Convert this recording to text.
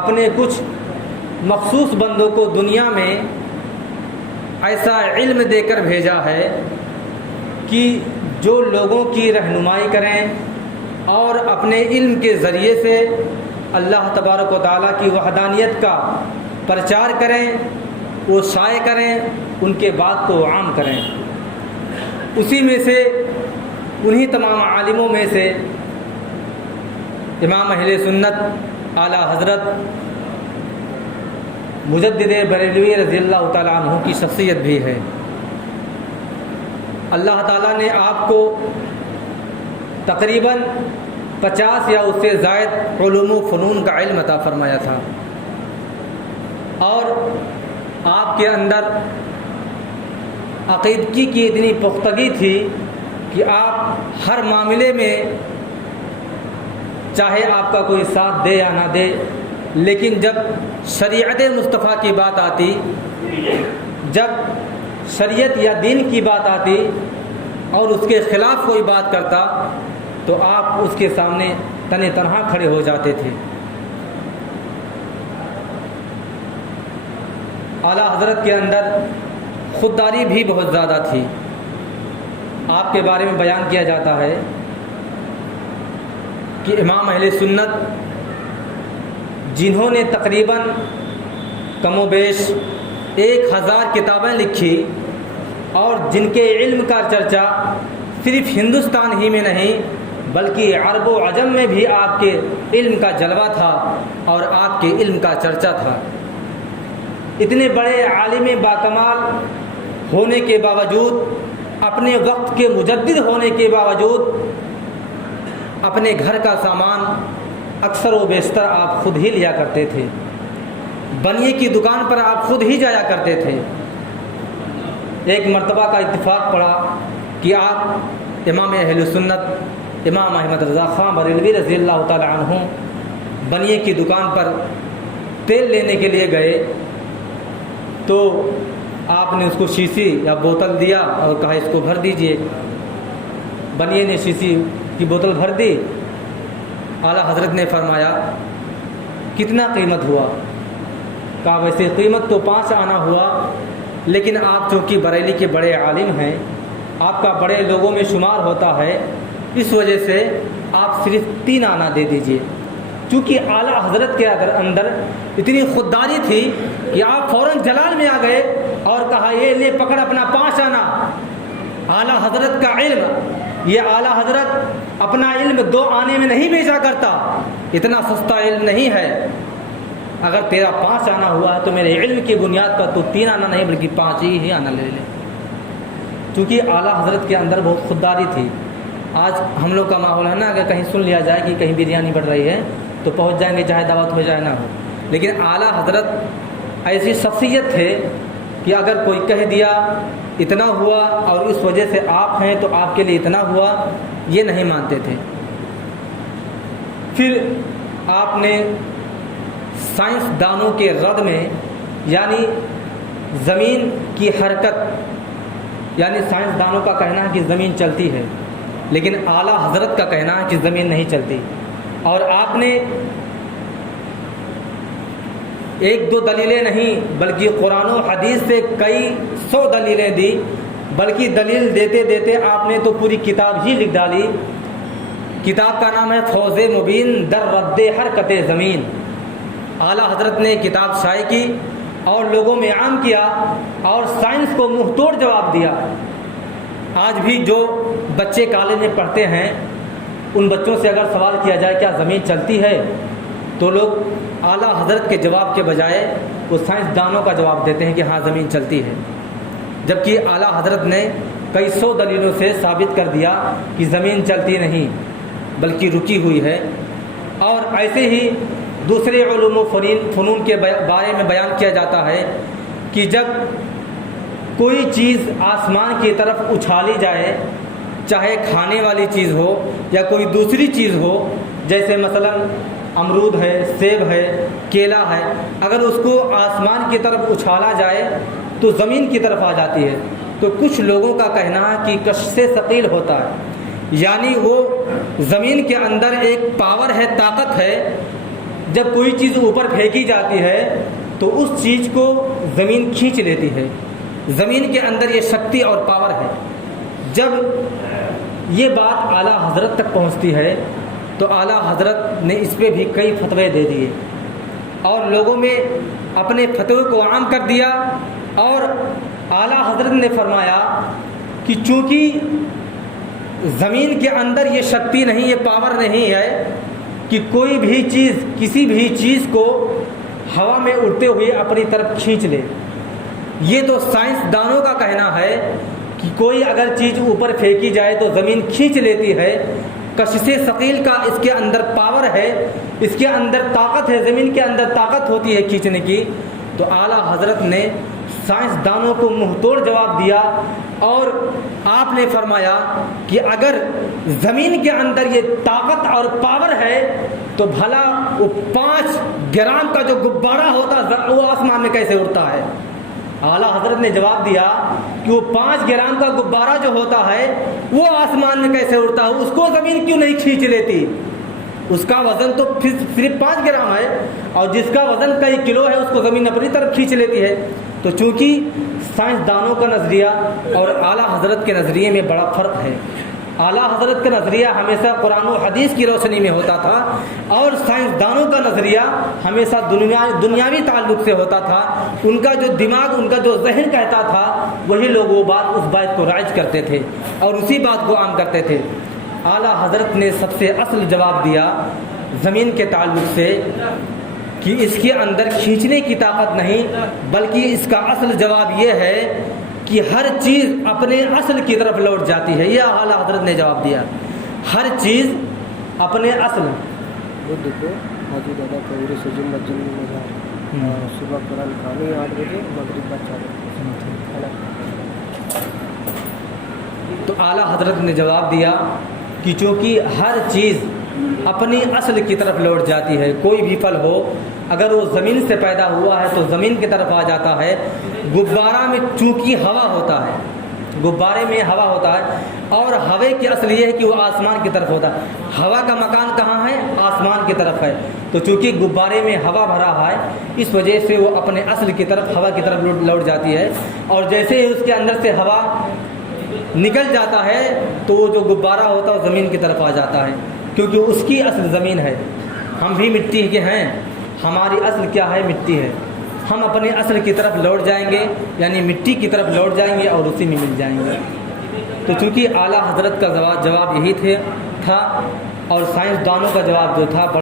اپنے کچھ مخصوص بندوں کو دنیا میں ایسا علم دے کر بھیجا ہے کہ جو لوگوں کی رہنمائی کریں اور اپنے علم کے ذریعے سے اللہ تبارک و تعالیٰ کی وحدانیت کا پرچار کریں، وہ شائع کریں، ان کے بات کو عام کریں۔ اسی میں سے انہی تمام عالموں میں سے امام اہل سنت اعلیٰ حضرت مجدد بریلوی رضی اللہ تعالیٰ عنہ کی شخصیت بھی ہے۔ اللہ تعالیٰ نے آپ کو تقریباً 50 یا اس سے زائد علوم و فنون کا علم عطا فرمایا تھا، اور آپ کے اندر عقیدگی کی اتنی پختگی تھی کہ آپ ہر معاملے میں چاہے آپ کا کوئی ساتھ دے یا نہ دے، لیکن جب شریعت مصطفیٰ کی بات آتی، جب شریعت یا دین کی بات آتی اور اس کے خلاف کوئی بات کرتا تو آپ اس کے سامنے تنے تنہا کھڑے ہو جاتے تھے۔ اعلیٰ حضرت کے اندر خودداری بھی بہت زیادہ تھی۔ آپ کے بارے میں بیان کیا جاتا ہے کہ امام اہل سنت جنہوں نے تقریباً کم و بیش 1000 کتابیں لکھی اور جن کے علم کا چرچا صرف ہندوستان ہی میں نہیں بلکہ عرب و عجم میں بھی آپ کے علم کا جلوہ تھا اور آپ کے علم کا چرچا تھا، اتنے بڑے عالم باکمال ہونے کے باوجود، اپنے وقت کے مجدد ہونے کے باوجود، اپنے گھر کا سامان اکثر و بیشتر آپ خود ہی لیا کرتے تھے، بنیے کی دکان پر آپ خود ہی جایا کرتے تھے۔ ایک مرتبہ کا اتفاق پڑا کہ آپ امام اہل سنت امام احمد رضا خان بریلوی رضی اللہ تعالی عنہ بنیے کی دکان پر تیل لینے کے لیے گئے تو آپ نے اس کو شیشی یا بوتل دیا اور کہا اس کو بھر دیجئے۔ بنیے نے شیشی کی بوتل بھر دی۔ اعلیٰ حضرت نے فرمایا کتنا قیمت ہوا؟ کہا ویسے قیمت تو 5 آنا ہوا، لیکن آپ چونکہ بریلی کے بڑے عالم ہیں، آپ کا بڑے لوگوں میں شمار ہوتا ہے، اس وجہ سے آپ صرف 3 آنا دے دیجئے۔ چونکہ اعلیٰ حضرت کے اندر اتنی خودداری تھی کہ آپ فوراً جلال میں آ گئے اور کہا یہ لے پکڑ اپنا 5 آنا۔ اعلیٰ حضرت کا علم، یہ اعلیٰ حضرت اپنا علم 2 آنے میں نہیں بیچا کرتا، اتنا سستا علم نہیں ہے۔ اگر تیرا 5 آنا ہوا ہے تو میرے علم کی بنیاد پر تو 3 آنا نہیں بلکہ 5 ہی آنا لے لے۔ چونکہ اعلیٰ حضرت کے اندر بہت خودداری تھی۔ آج ہم لوگ کا ماحول ہے نا، اگر کہیں سن لیا جائے کہ کہیں بریانی بڑھ رہی ہے تو پہنچ جائیں گے چاہے دعوت ہو جائے نہ ہو، لیکن اعلیٰ حضرت ایسی شخصیت تھے کہ اگر کوئی کہہ دیا اتنا ہوا اور اس وجہ سے آپ ہیں تو آپ کے لیے اتنا ہوا، یہ نہیں مانتے تھے۔ پھر آپ نے سائنس دانوں کے رد میں، یعنی زمین کی حرکت، یعنی سائنس دانوں کا کہنا ہے کہ زمین چلتی ہے، لیکن اعلیٰ حضرت کا کہنا ہے کہ زمین نہیں چلتی، اور آپ نے 1-2 دلیلیں نہیں بلکہ قرآن و حدیث سے کئی 100 دلیلیں دی، بلکہ دلیل دیتے دیتے آپ نے تو پوری کتاب ہی لکھ ڈالی۔ کتاب کا نام ہے فوز مبین در رد حرکت زمین۔ اعلیٰ حضرت نے کتاب شائع کی اور لوگوں میں عام کیا اور سائنس کو منہ توڑ جواب دیا۔ آج بھی جو بچے کالج میں پڑھتے ہیں ان بچوں سے اگر سوال کیا جائے کیا زمین چلتی ہے تو لوگ اعلیٰ حضرت کے جواب کے بجائے وہ سائنس دانوں کا جواب دیتے ہیں کہ ہاں زمین چلتی ہے، جبکہ اعلیٰ حضرت نے کئی 100 دلیلوں سے ثابت کر دیا کہ زمین چلتی نہیں بلکہ رکی ہوئی ہے۔ اور ایسے ہی دوسرے علوم و فنون کے بارے میں بیان کیا جاتا ہے کہ جب کوئی چیز آسمان کی طرف اچھالی جائے، چاہے کھانے والی چیز ہو یا کوئی دوسری چیز ہو، جیسے مثلا امرود ہے، سیب ہے، کیلا ہے، اگر اس کو آسمان کی طرف اچھالا جائے تو زمین کی طرف آ جاتی ہے۔ تو کچھ لوگوں کا کہنا ہے کہ کش سے ثقیل ہوتا ہے، یعنی وہ زمین کے اندر ایک پاور ہے، طاقت ہے جب کوئی چیز اوپر پھینکی جاتی ہے تو اس چیز کو زمین کھینچ لیتی ہے. زمین کے اندر یہ شکتی اور پاور ہے. جب یہ بات اعلیٰ حضرت تک پہنچتی ہے تو اعلیٰ حضرت نے اس پہ بھی کئی فتوے دے دیے اور لوگوں میں اپنے فتوے کو عام کر دیا. اور اعلیٰ حضرت نے فرمایا کہ چونکہ زمین کے اندر یہ شکتی نہیں، یہ پاور نہیں ہے کہ کوئی بھی چیز کسی بھی چیز کو ہوا میں اڑتے ہوئے اپنی طرف کھینچ لے. یہ تو سائنس دانوں کا کہنا ہے کہ کوئی اگر چیز اوپر پھینکی جائے تو زمین کھینچ لیتی ہے. کشش ثقیل کا اس کے اندر پاور ہے، اس کے اندر طاقت ہے، زمین کے اندر طاقت ہوتی ہے کھینچنے کی. تو اعلیٰ حضرت نے سائنس دانوں کو منہ توڑ جواب دیا اور آپ نے فرمایا کہ اگر زمین کے اندر یہ طاقت اور پاور ہے تو بھلا وہ 5 گرام کا جو غبارہ ہوتا ہے وہ آسمان میں کیسے اڑتا ہے؟ اعلیٰ حضرت نے جواب دیا کہ وہ 5 گرام کا غبارہ جو ہوتا ہے وہ آسمان میں کیسے اڑتا ہے؟ اس کو زمین کیوں نہیں کھینچ لیتی؟ اس کا وزن تو صرف 5 گرام ہے اور جس کا وزن کئی کلو ہے اس کو زمین اپنی طرف کھینچ لیتی ہے. تو چونکہ سائنس دانوں کا نظریہ اور اعلیٰ حضرت کے نظریے میں بڑا فرق ہے. اعلیٰ حضرت کا نظریہ ہمیشہ قرآن و حدیث کی روشنی میں ہوتا تھا اور سائنس دانوں کا نظریہ ہمیشہ دنیاوی تعلق سے ہوتا تھا. ان کا جو دماغ، ان کا جو ذہن کہتا تھا وہی لوگ اس بات کو رائج کرتے تھے اور اسی بات کو عام کرتے تھے. اعلیٰ حضرت نے سب سے اصل جواب دیا زمین کے تعلق سے کہ اس کے اندر کھینچنے کی طاقت نہیں، بلکہ اس کا اصل جواب یہ ہے کہ ہر چیز اپنے اصل کی طرف لوٹ جاتی ہے. یہ اعلیٰ حضرت نے جواب دیا، ہر چیز اپنے اصل. صبح قرآن کہانی 8 بجے، مغرب کا 4 بجے. تو اعلیٰ حضرت نے جواب دیا کہ چونکہ ہر چیز اپنی اصل کی طرف لوٹ جاتی ہے. کوئی بھی پھل ہو اگر وہ زمین سے پیدا ہوا ہے تو زمین کی طرف آ جاتا ہے. غبارہ میں چونکہ ہوا ہوتا ہے، غبارے میں ہوا ہوتا ہے اور ہوے کی اصل یہ ہے کہ وہ آسمان کی طرف ہوتا ہے. ہوا کا مکان کہاں ہے؟ آسمان کی طرف ہے. تو چونکہ غبارے میں ہوا بھرا ہے اس وجہ سے وہ اپنے اصل کی طرف، ہوا کی طرف لوٹ جاتی ہے. اور جیسے ہی اس کے اندر سے ہوا نکل جاتا ہے تو وہ جو غبارہ ہوتا ہے وہ زمین کی طرف آ جاتا ہے، کیونکہ اس کی اصل زمین ہے. ہم بھی مٹی کے ہیں، ہماری اصل کیا ہے؟ مٹی ہے. ہم اپنے اصل کی طرف لوٹ جائیں گے، یعنی مٹی کی طرف لوٹ جائیں گے اور اسی میں مل جائیں گے. تو چونکہ اعلیٰ حضرت کا جواب یہی تھا اور سائنس دانوں کا جواب جو تھا